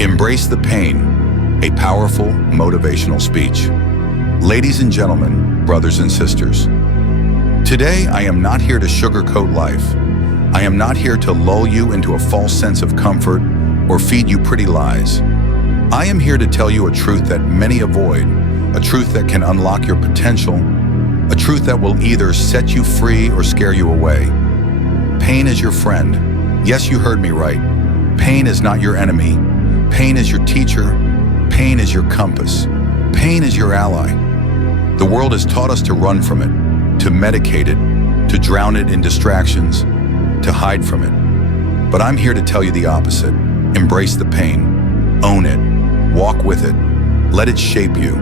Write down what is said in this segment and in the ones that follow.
Embrace the pain, a powerful motivational speech. Ladies and gentlemen, brothers and sisters, today I am not here to sugarcoat life. I am not here to lull you into a false sense of comfort or feed you pretty lies. I am here to tell you a truth that many avoid, a truth that can unlock your potential, a truth that will either set you free or scare you away. Pain is your friend. Yes, you heard me right. Pain is not your enemy. Pain is your teacher. Pain is your compass. Pain is your ally. The world has taught us to run from it, to medicate it, to drown it in distractions, to hide from it. But I'm here to tell you the opposite. Embrace the pain. Own it. Walk with it. Let it shape you.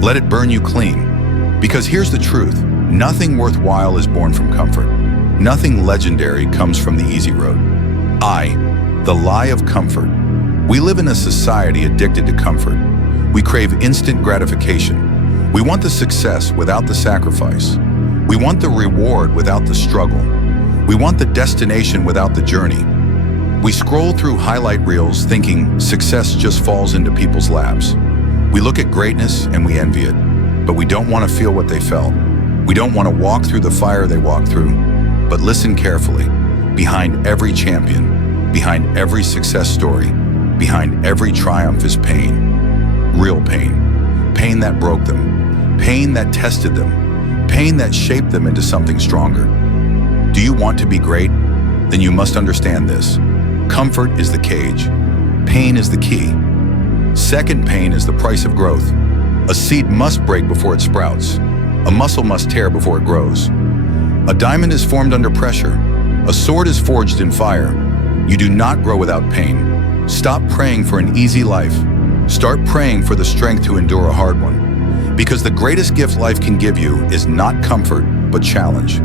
Let it burn you clean. Because here's the truth. Nothing worthwhile is born from comfort. Nothing legendary comes from the easy road. The lie of comfort. We live in a society addicted to comfort. We crave instant gratification. We want the success without the sacrifice. We want the reward without the struggle. We want the destination without the journey. We scroll through highlight reels thinking success just falls into people's laps. We look at greatness and we envy it, but we don't want to feel what they felt. We don't want to walk through the fire they walked through. But listen carefully. Behind every champion, behind every success story, behind every triumph is pain. Real pain. Pain that broke them. Pain that tested them. Pain that shaped them into something stronger. Do you want to be great? Then you must understand this. Comfort is the cage. Pain is the key. Second, pain is the price of growth. A seed must break before it sprouts. A muscle must tear before it grows. A diamond is formed under pressure. A sword is forged in fire. You do not grow without pain. Stop praying for an easy life. Start praying for the strength to endure a hard one. Because the greatest gift life can give you is not comfort, but challenge.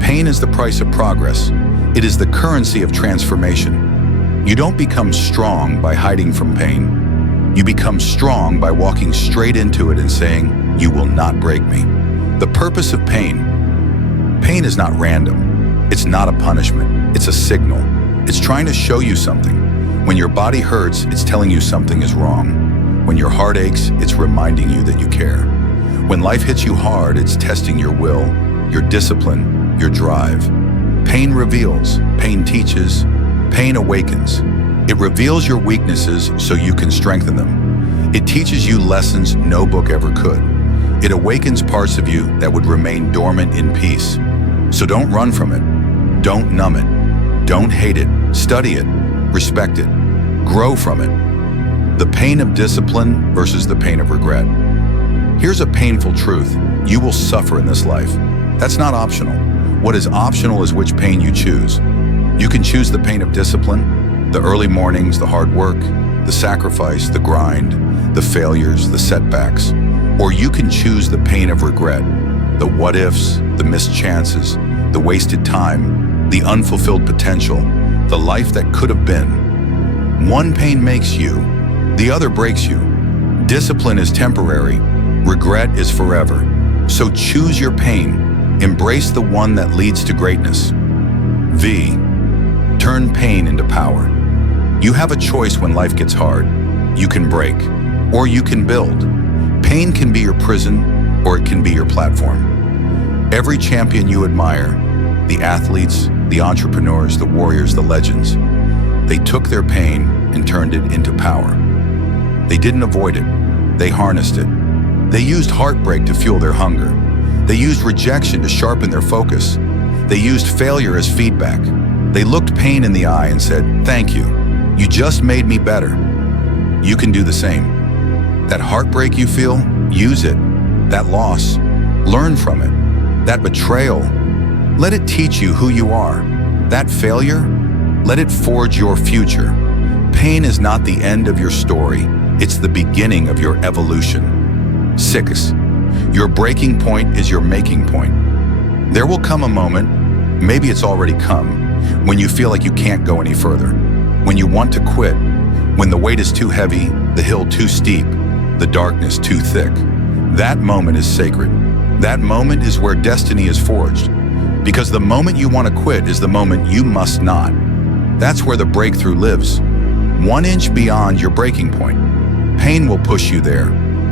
Pain is the price of progress. It is the currency of transformation. You don't become strong by hiding from pain. You become strong by walking straight into it and saying, "You will not break me." The purpose of pain. Pain is not random. It's not a punishment. It's a signal. It's trying to show you something. When your body hurts, it's telling you something is wrong. When your heart aches, it's reminding you that you care. When life hits you hard, it's testing your will, your discipline, your drive. Pain reveals, pain teaches, pain awakens. It reveals your weaknesses so you can strengthen them. It teaches you lessons no book ever could. It awakens parts of you that would remain dormant in peace. So don't run from it. Don't numb it. Don't hate it. Study it. Respect it. Grow from it. The pain of discipline versus the pain of regret. Here's a painful truth. You will suffer in this life. That's not optional. What is optional is which pain you choose. You can choose the pain of discipline, the early mornings, the hard work, the sacrifice, the grind, the failures, the setbacks. Or you can choose the pain of regret, the what ifs, the missed chances, the wasted time, the unfulfilled potential, the life that could have been. One pain makes you, the other breaks you. Discipline is temporary, regret is forever. So choose your pain, embrace the one that leads to greatness. V. Turn pain into power. You have a choice when life gets hard. You can break, or you can build. Pain can be your prison, or it can be your platform. Every champion you admire, the athletes, the entrepreneurs, the warriors, the legends, they took their pain and turned it into power. They didn't avoid it. They harnessed it. They used heartbreak to fuel their hunger. They used rejection to sharpen their focus. They used failure as feedback. They looked pain in the eye and said, "Thank you. You just made me better." You can do the same. That heartbreak you feel, use it. That loss, learn from it. That betrayal, let it teach you who you are. That failure, let it forge your future. Pain is not the end of your story. It's the beginning of your evolution. 6. Your breaking point is your making point. There will come a moment, maybe it's already come, when you feel like you can't go any further. When you want to quit. When the weight is too heavy, the hill too steep, the darkness too thick. That moment is sacred. That moment is where destiny is forged. Because the moment you want to quit is the moment you must not. That's where the breakthrough lives. 1 inch beyond your breaking point. Pain will push you there.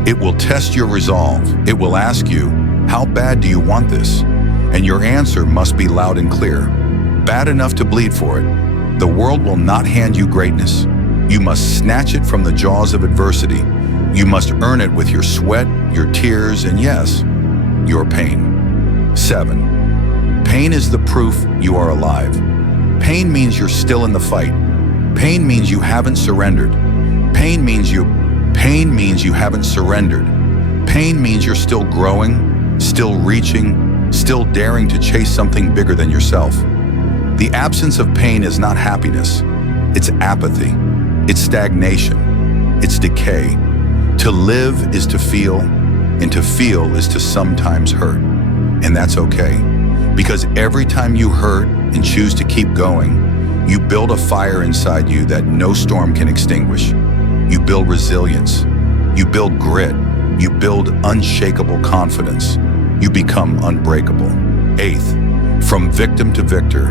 It will test your resolve. It will ask you, how bad do you want this? And your answer must be loud and clear. Bad enough to bleed for it. The world will not hand you greatness. You must snatch it from the jaws of adversity. You must earn it with your sweat, your tears, and yes, your pain. 7. Pain is the proof you are alive. Pain means you're still in the fight. Pain means you haven't surrendered. Pain means you haven't surrendered. Pain means you're still growing, still reaching, still daring to chase something bigger than yourself. The absence of pain is not happiness. It's apathy. It's stagnation. It's decay. To live is to feel, and to feel is to sometimes hurt. And that's okay, because every time you hurt and choose to keep going, you build a fire inside you that no storm can extinguish. You build resilience. You build grit. You build unshakable confidence. You become unbreakable. 8th, from victim to victor.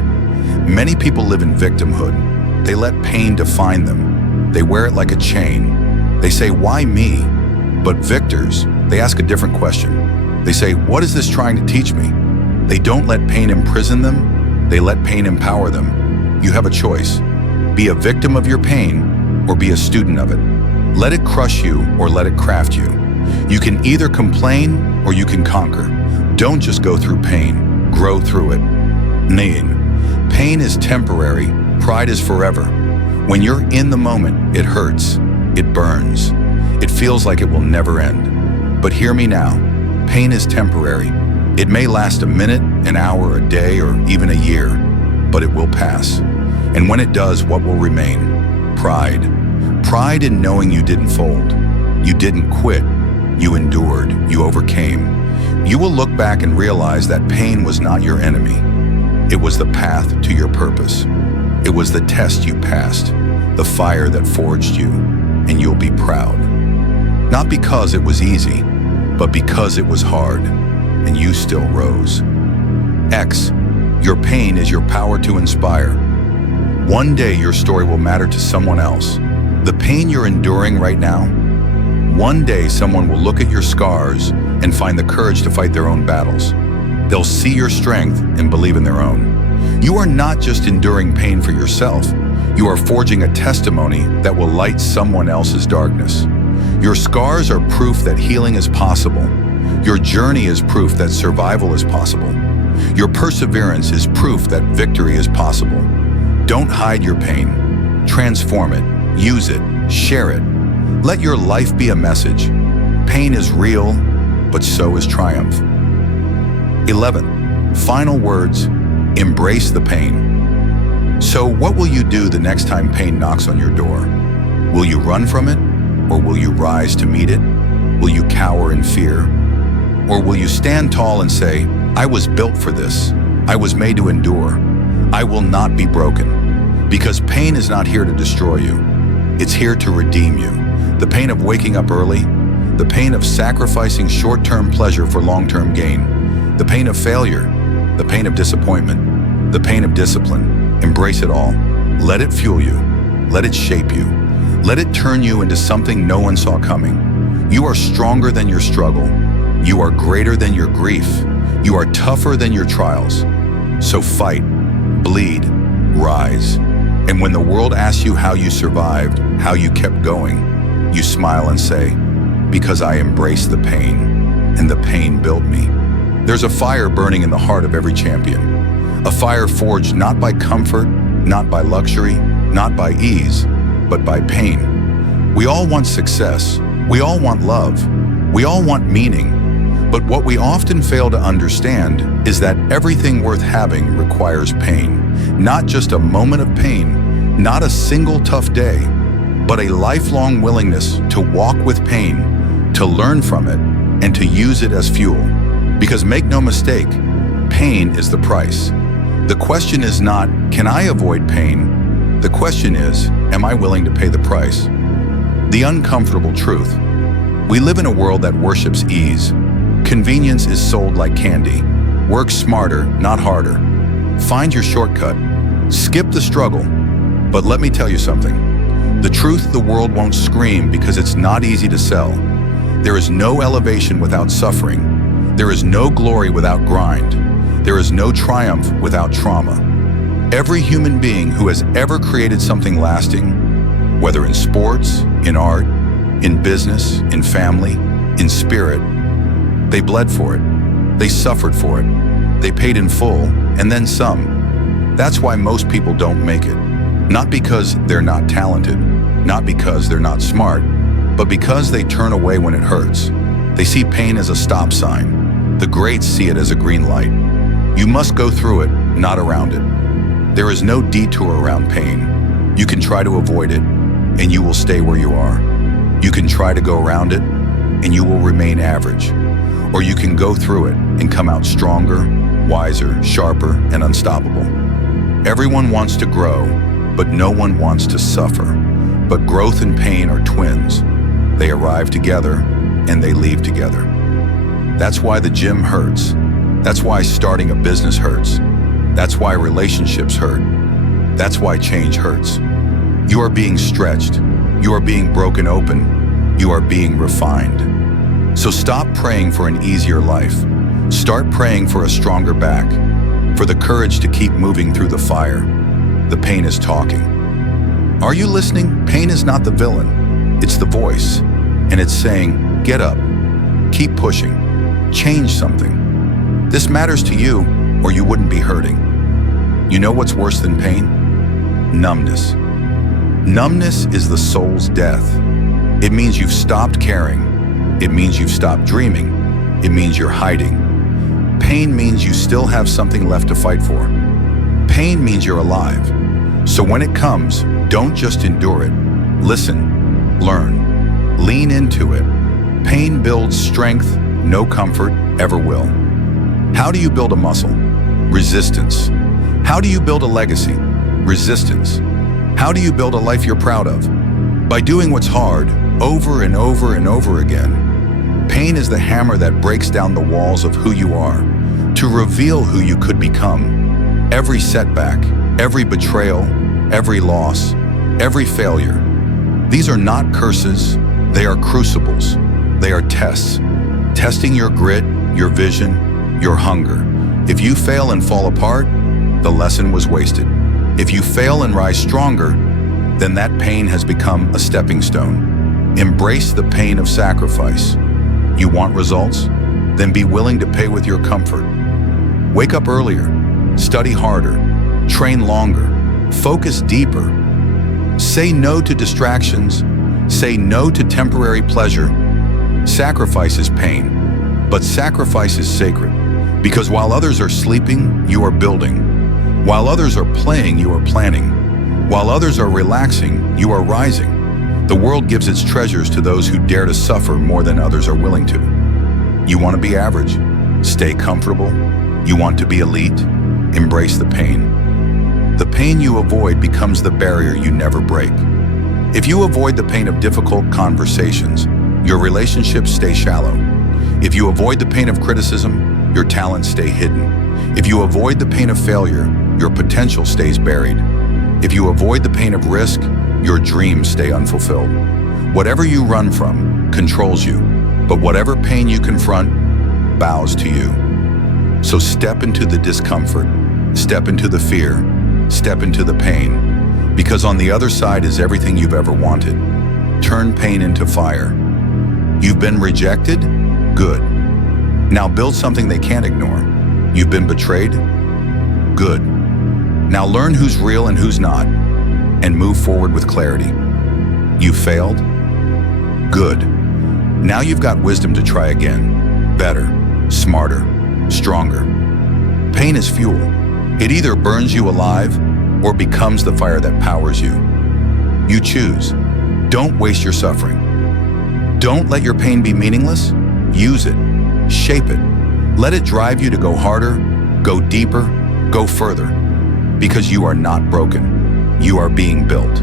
Many people live in victimhood. They let pain define them. They wear it like a chain. They say, why me? But victors, they ask a different question. They say, what is this trying to teach me? They don't let pain imprison them. They let pain empower them. You have a choice. Be a victim of your pain or be a student of it. Let it crush you or let it craft you. You can either complain or you can conquer. Don't just go through pain, grow through it. 9. Pain is temporary, pride is forever. When you're in the moment, it hurts, it burns. It feels like it will never end. But hear me now, pain is temporary. It may last a minute, an hour, a day, or even a year, but it will pass. And when it does, what will remain? Pride. Pride in knowing you didn't fold. You didn't quit. You endured. You overcame. You will look back and realize that pain was not your enemy. It was the path to your purpose. It was the test you passed, the fire that forged you, and you'll be proud. Not because it was easy, but because it was hard, and you still rose. X. Your pain is your power to inspire. One day your story will matter to someone else. The pain you're enduring right now, one day someone will look at your scars and find the courage to fight their own battles. They'll see your strength and believe in their own. You are not just enduring pain for yourself. You are forging a testimony that will light someone else's darkness. Your scars are proof that healing is possible. Your journey is proof that survival is possible. Your perseverance is proof that victory is possible. Don't hide your pain. Transform it. Use it. Share it. Let your life be a message. Pain is real, but so is triumph. 11. Final words. Embrace the pain. So what will you do the next time pain knocks on your door? Will you run from it? Or will you rise to meet it? Will you cower in fear? Or will you stand tall and say, I was built for this. I was made to endure. I will not be broken. Because pain is not here to destroy you. It's here to redeem you. The pain of waking up early, the pain of sacrificing short-term pleasure for long-term gain, the pain of failure, the pain of disappointment, the pain of discipline. Embrace it all. Let it fuel you. Let it shape you. Let it turn you into something no one saw coming. You are stronger than your struggle. You are greater than your grief. You are tougher than your trials. So fight, bleed, rise. And when the world asks you how you survived, how you kept going, you smile and say, because I embraced the pain, and the pain built me. There's a fire burning in the heart of every champion. A fire forged not by comfort, not by luxury, not by ease, but by pain. We all want success. We all want love. We all want meaning. But what we often fail to understand is that everything worth having requires pain. Not just a moment of pain, not a single tough day, but a lifelong willingness to walk with pain, to learn from it, and to use it as fuel. Because make no mistake, pain is the price. The question is not, can I avoid pain? The question is, am I willing to pay the price? The uncomfortable truth. We live in a world that worships ease. Convenience is sold like candy. Work smarter, not harder. Find your shortcut. Skip the struggle. But let me tell you something. The truth the world won't scream because it's not easy to sell. There is no elevation without suffering. There is no glory without grind. There is no triumph without trauma. Every human being who has ever created something lasting, whether in sports, in art, in business, in family, in spirit, they bled for it. They suffered for it. They paid in full, and then some. That's why most people don't make it. Not because they're not talented, not because they're not smart, but because they turn away when it hurts. They see pain as a stop sign. The greats see it as a green light. You must go through it, not around it. There is no detour around pain. You can try to avoid it, and you will stay where you are. You can try to go around it, and you will remain average. Or you can go through it and come out stronger, wiser, sharper, and unstoppable. Everyone wants to grow, but no one wants to suffer. But growth and pain are twins. They arrive together, and they leave together. That's why the gym hurts. That's why starting a business hurts. That's why relationships hurt. That's why change hurts. You are being stretched. You are being broken open. You are being refined. So stop praying for an easier life. Start praying for a stronger back, for the courage to keep moving through the fire. The pain is talking. Are you listening? Pain is not the villain. It's the voice. And it's saying, get up, keep pushing, change something. This matters to you, or you wouldn't be hurting. You know what's worse than pain? Numbness. Numbness is the soul's death. It means you've stopped caring. It means you've stopped dreaming. It means you're hiding. Pain means you still have something left to fight for. Pain means you're alive. So when it comes, don't just endure it. Listen, learn, lean into it. Pain builds strength, no comfort ever will. How do you build a muscle? Resistance. How do you build a legacy? Resistance. How do you build a life you're proud of? By doing what's hard, over and over and over again. Pain is the hammer that breaks down the walls of who you are, to reveal who you could become. Every setback, every betrayal, every loss, every failure. These are not curses, they are crucibles. They are tests, testing your grit, your vision, your hunger. If you fail and fall apart, the lesson was wasted. If you fail and rise stronger, then that pain has become a stepping stone. Embrace the pain of sacrifice. You want results? Then be willing to pay with your comfort. Wake up earlier, study harder, train longer, focus deeper. Say no to distractions, say no to temporary pleasure. Sacrifice is pain, but sacrifice is sacred. Because while others are sleeping, you are building. While others are playing, you are planning. While others are relaxing, you are rising. The world gives its treasures to those who dare to suffer more than others are willing to. You want to be average? Stay comfortable. You want to be elite? Embrace the pain. The pain you avoid becomes the barrier you never break. If you avoid the pain of difficult conversations, your relationships stay shallow. If you avoid the pain of criticism, your talents stay hidden. If you avoid the pain of failure, your potential stays buried. If you avoid the pain of risk, your dreams stay unfulfilled. Whatever you run from controls you, but whatever pain you confront bows to you. So step into the discomfort, step into the fear, step into the pain, because on the other side is everything you've ever wanted. Turn pain into fire. You've been rejected? Good. Now build something they can't ignore. You've been betrayed? Good. Now learn who's real and who's not, and move forward with clarity. You failed? Good. Now you've got wisdom to try again. Better, smarter, stronger. Pain is fuel. It either burns you alive or becomes the fire that powers you. You choose. Don't waste your suffering. Don't let your pain be meaningless. Use it. Shape it. Let it drive you to go harder, go deeper, go further. Because you are not broken. You are being built.